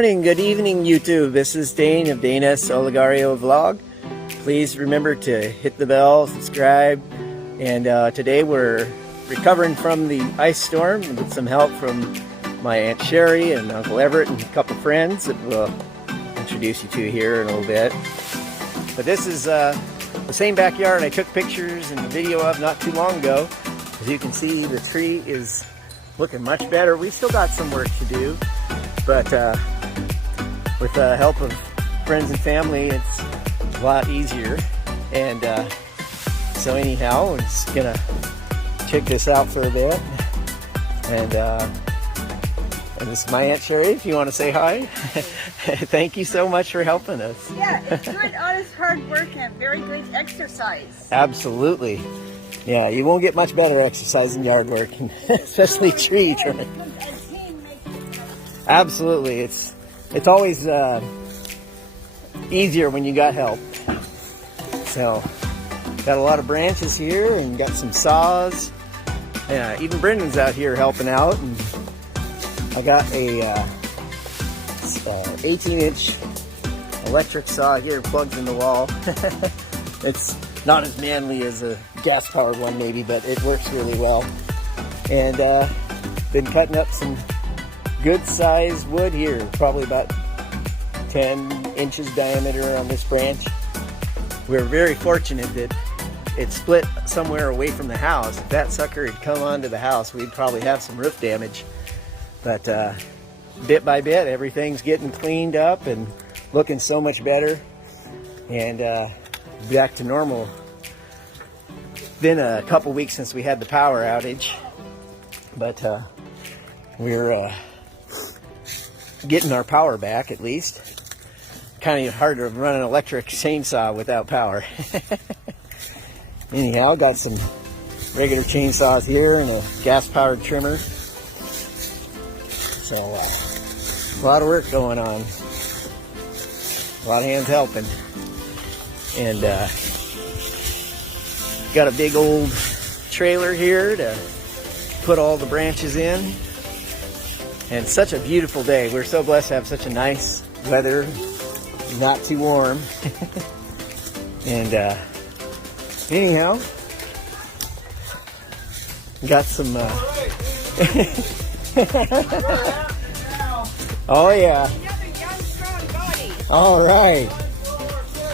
morning, good evening YouTube. This is Dane of DAYNESS Olegario Vlog. Please remember to hit the bell, subscribe, and today we're recovering from the ice storm with some help from my Aunt Sherry and Uncle Everett and a couple friends that we'll introduce you to here in a little bit. But this is the same backyard I took pictures and video of not too long ago. As you can see, the tree is looking much better. We still got some work to do, but with the help of friends and family, it's a lot easier. And so anyhow, I'm just gonna check this out for a bit. And this is my Aunt Sherry, if you want to say hi. Thank you so much for helping us. Yeah, it's good, honest, hard work and very great exercise. Absolutely. Yeah, you won't get much better exercise than yard work, especially tree trimming. Absolutely, it's always easier when you got help. So, got a lot of branches here and got some saws. Yeah, even Brendan's out here helping out. And I got a 18-inch electric saw here, plugs in the wall. It's not as manly as a gas-powered one maybe, but it works really well. And been cutting up some good sized wood here, probably about 10 inches diameter on this branch. We're very fortunate that it split somewhere away from the house. If that sucker had come onto the house, we'd probably have some roof damage. But bit by bit, everything's getting cleaned up and looking so much better. And back to normal. Been a couple weeks since we had the power outage, but we're getting our power back at least. Kind of hard to run an electric chainsaw without power. Anyhow, got some regular chainsaws here and a gas-powered trimmer. So a lot of work going on. A lot of hands helping. And got a big old trailer here to put all the branches in. And such a beautiful day. We're so blessed to have such a nice weather, not too warm. And anyhow, got some oh yeah. All right.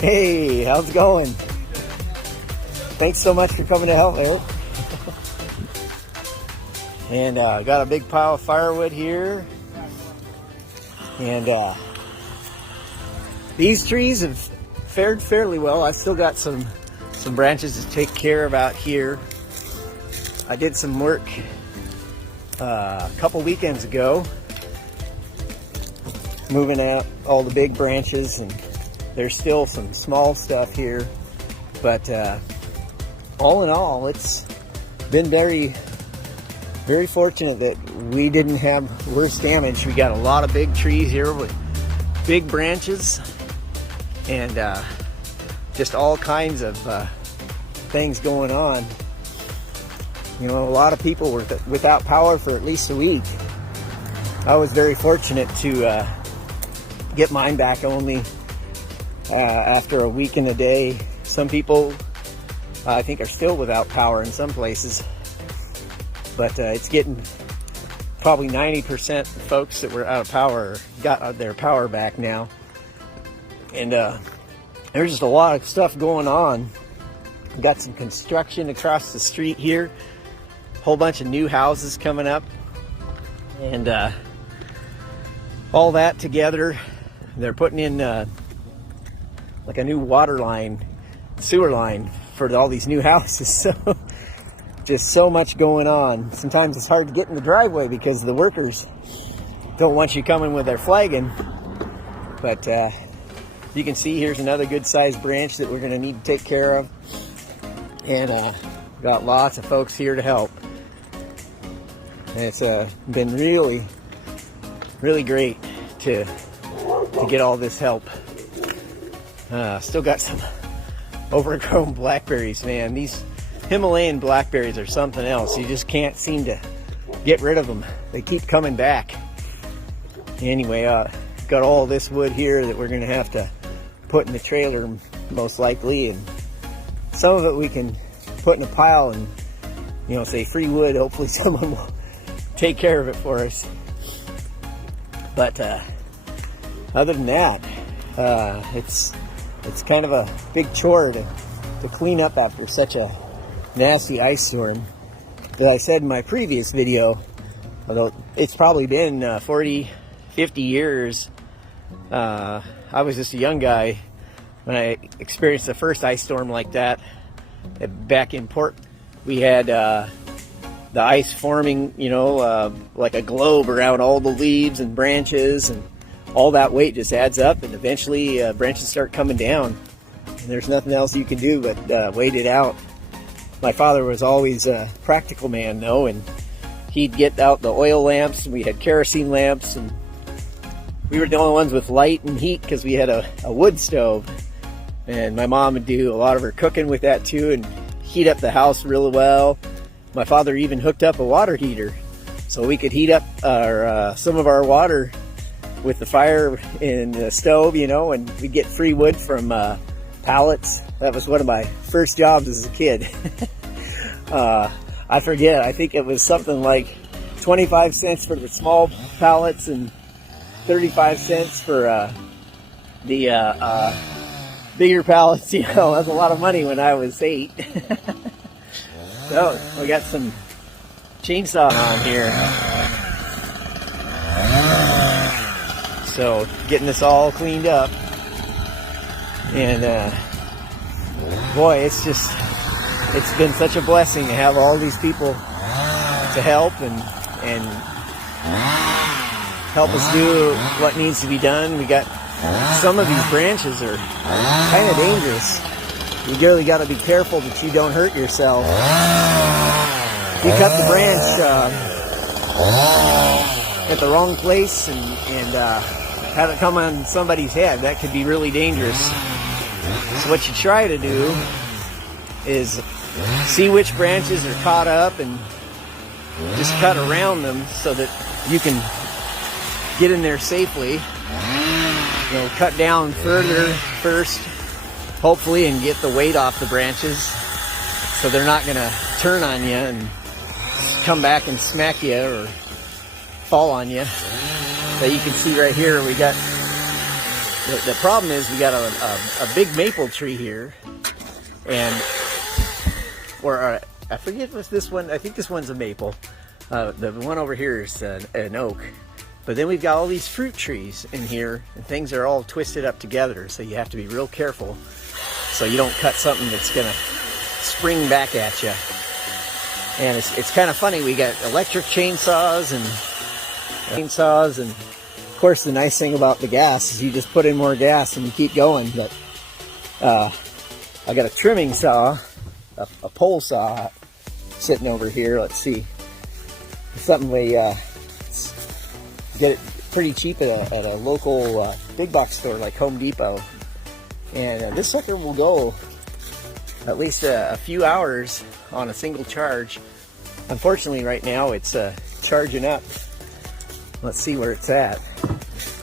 Hey, how's it going? Thanks so much for coming to help, Eric. And got a big pile of firewood here. And these trees have fared fairly well. I still got some branches to take care of out here. I did some work a couple weekends ago, moving out all the big branches, and there's still some small stuff here, but all in all, it's been very, very fortunate that we didn't have worse damage. We got a lot of big trees here with big branches, and just all kinds of things going on. You know, a lot of people were without power for at least a week. I was very fortunate to get mine back only after a week and a day. Some people I think are still without power in some places, but it's getting probably 90% of folks that were out of power got their power back now. And there's just a lot of stuff going on. Got some construction across the street here, a whole bunch of new houses coming up, and all that together, they're putting in like a new water line, sewer line for all these new houses. So just so much going on. Sometimes it's hard to get in the driveway because the workers don't want you coming with their flagging. But you can see here's another good sized branch that we're going to need to take care of. And got lots of folks here to help. And it's been really, really great to get all this help. Still got some overgrown blackberries, man. These Himalayan blackberries are something else. You just can't seem to get rid of them. They keep coming back. Anyway, got all this wood here that we're going to have to put in the trailer most likely, and some of it we can put in a pile and, you know, say free wood. Hopefully someone will take care of it for us. But other than that, it's kind of a big chore to clean up after such a nasty ice storm. As I said in my previous video, although it's probably been 40, 50 years, I was just a young guy when I experienced the first ice storm like that. Back in Port, we had the ice forming, you know, like a globe around all the leaves and branches, and all that weight just adds up, and eventually branches start coming down, and there's nothing else you can do but wait it out. My father was always a practical man, though, and he'd get out the oil lamps, and we had kerosene lamps, and we were the only ones with light and heat because we had a wood stove. And my mom would do a lot of her cooking with that too, and heat up the house really well. My father even hooked up a water heater so we could heat up our some of our water with the fire in the stove, you know, and we'd get free wood from pallets. That was one of my first jobs as a kid. I forget, I think it was something like 25 cents for the small pallets and 35 cents for the bigger pallets. You know, that's a lot of money when I was 8. So we got some chainsaw on here. So getting this all cleaned up, and boy, it's been such a blessing to have all these people to help and help us do what needs to be done. We got some of these branches are kind of dangerous. You really got to be careful that you don't hurt yourself. If you cut the branch at the wrong place and have it come on somebody's head, that could be really dangerous. So what you try to do is see which branches are caught up and just cut around them so that you can get in there safely. You know, cut down further first, hopefully, and get the weight off the branches so they're not going to turn on you and come back and smack you or fall on you. So you can see right here, we got the problem is we got a big maple tree here, and I forget what's this one. I think this one's a maple. The one over here is an oak. But then we've got all these fruit trees in here, and things are all twisted up together, so you have to be real careful so you don't cut something that's gonna spring back at you. And it's kind of funny, we got electric chainsaws, and of course the nice thing about the gas is you just put in more gas and you keep going. But I got a trimming saw, a pole saw sitting over here. Let's see, something we get it pretty cheap at a local big box store like Home Depot, and this sucker will go at least a few hours on a single charge. Unfortunately right now it's charging up. Let's see where it's at.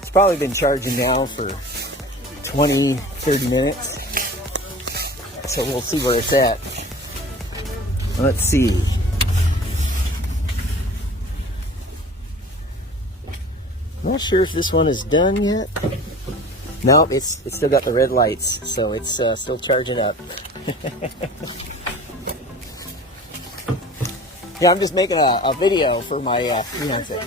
It's probably been charging now for 20-30 minutes, so we'll see where it's at. Let's see. Not sure if this one is done yet. No, it's still got the red lights, so it's still charging up. Yeah, I'm just making a video for my fiance.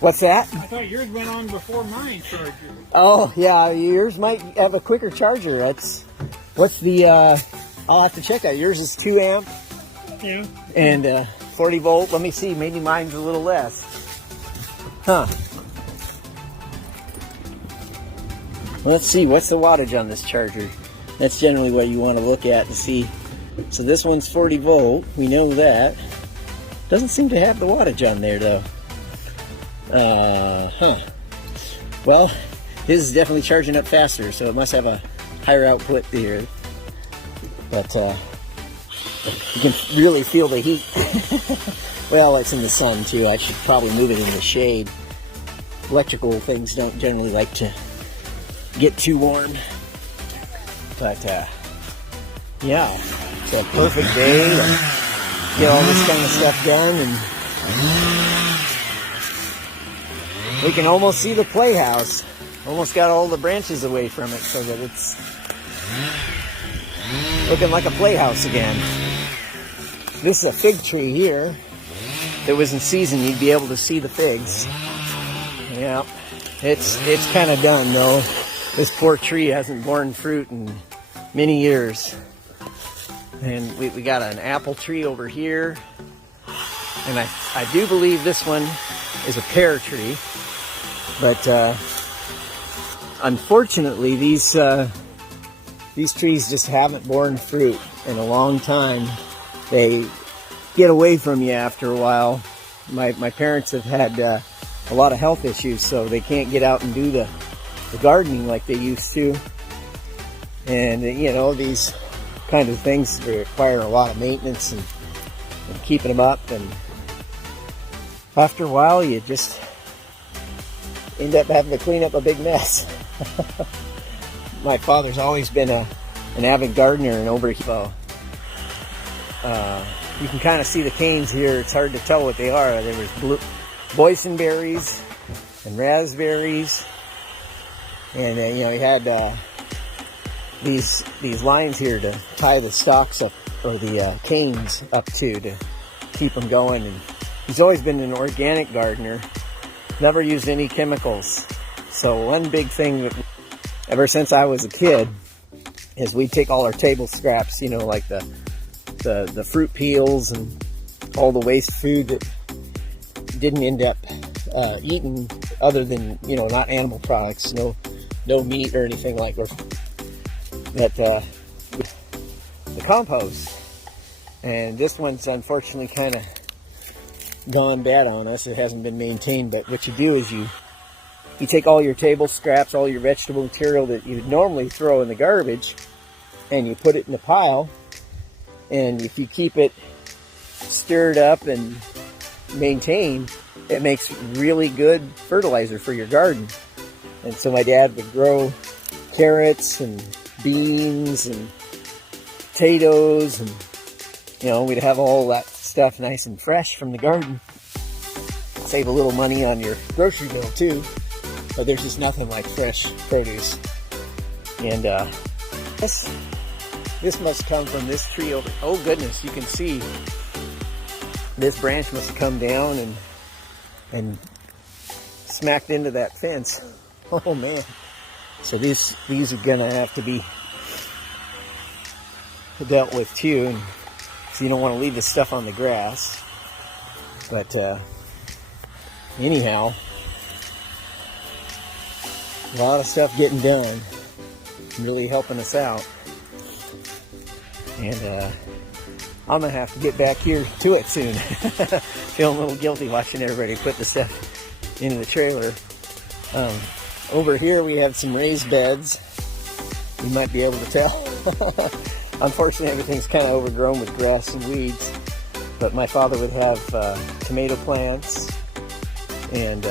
What's that? I thought yours went on before mine charger. Oh yeah, yours might have a quicker charger. What's the? I'll have to check out. Yours is 2 amp. Yeah. And 40 volt. Let me see. Maybe mine's a little less. Huh. Let's see, what's the wattage on this charger? That's generally what you want to look at to see. So this one's 40 volt, we know that. Doesn't seem to have the wattage on there though. Well, his is definitely charging up faster, so it must have a higher output here. But you can really feel the heat. Well, it's in the sun too. I should probably move it in the shade. electrical things don't generally like to get too warm. But yeah, it's a perfect day to get all this kind of stuff done, and we can almost see the playhouse. Almost got all the branches away from it so that it's looking like a playhouse again. This is a fig tree here. If it was in season, you'd be able to see the figs. Yeah, it's kind of done though. This poor tree hasn't borne fruit in many years. And we got an apple tree over here. And I do believe this one is a pear tree. But unfortunately, these trees just haven't borne fruit in a long time. They get away from you after a while. My parents have had a lot of health issues, so they can't get out and do the gardening like they used to. And you know, these kind of things require a lot of maintenance and keeping them up, and after a while you just end up having to clean up a big mess. My father's always been an avid gardener, and over here you can kind of see the canes here. It's hard to tell what they are. There was boysenberries and raspberries, and you know, he had these lines here to tie the stalks up, or the canes up to keep them going. And he's always been an organic gardener, never used any chemicals. So one big thing that ever since I was a kid is we take all our table scraps, you know, like the fruit peels and all the waste food that didn't end up eaten, other than, you know, not animal products, no meat or anything like that, the compost. And this one's unfortunately kind of gone bad on us. It hasn't been maintained. But what you do is you take all your table scraps, all your vegetable material that you'd normally throw in the garbage, and you put it in a pile. And if you keep it stirred up and maintained, it makes really good fertilizer for your garden. And so my dad would grow carrots and beans and potatoes, and you know, we'd have all that stuff nice and fresh from the garden. Save a little money on your grocery bill too, but there's just nothing like fresh produce. And this must come from this tree over. Oh goodness, you can see this branch must have come down and smacked into that fence. Oh man. So these are gonna have to be dealt with too. And so you don't want to leave this stuff on the grass. But anyhow, a lot of stuff getting done, really helping us out. And I'm gonna have to get back here to it soon. Feeling a little guilty watching everybody put the stuff into the trailer. Over here we have some raised beds. You might be able to tell. Unfortunately, everything's kind of overgrown with grass and weeds. But my father would have tomato plants, and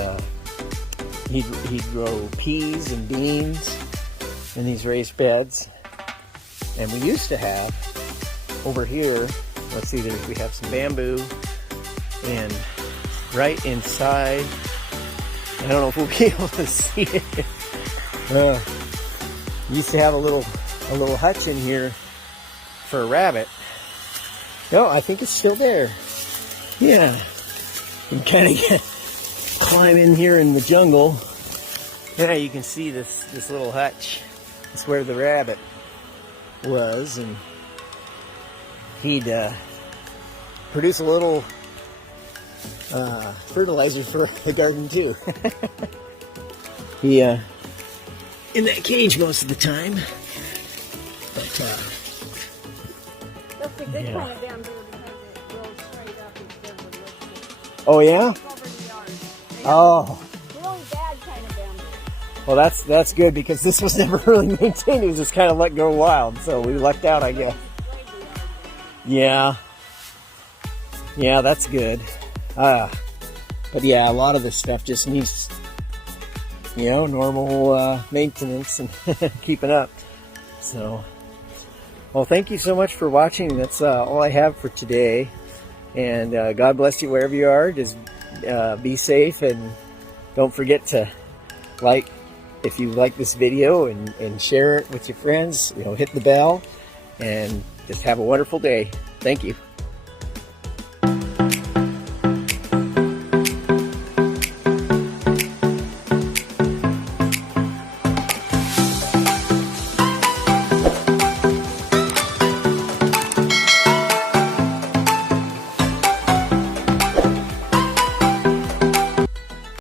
he'd grow peas and beans in these raised beds. And we used to have over here, let's see, we have some bamboo, and right inside, I don't know if we'll be able to see it. Used to have a little hutch in here for a rabbit. No, I think it's still there. Yeah, you can kind of climb in here in the jungle. Yeah, you can see this little hutch. It's where the rabbit was, and he'd produce a little fertilizer for the garden too. He in that cage most of the time, but That's a good kind of bamboo because it grows straight up instead of lifting. Oh yeah? Over the yard. Oh. Really bad kind of bamboo. Well, that's good, because this was never really maintained. It was just kind of let go wild, so we lucked out, I guess. Yeah. Yeah, that's good. But yeah, a lot of this stuff just needs you know, normal maintenance and keeping up. So, well, thank you so much for watching. That's all I have for today. And God bless you wherever you are. Just be safe, and don't forget to like, if you like this video, and share it with your friends. You know, hit the bell, and just have a wonderful day. Thank you.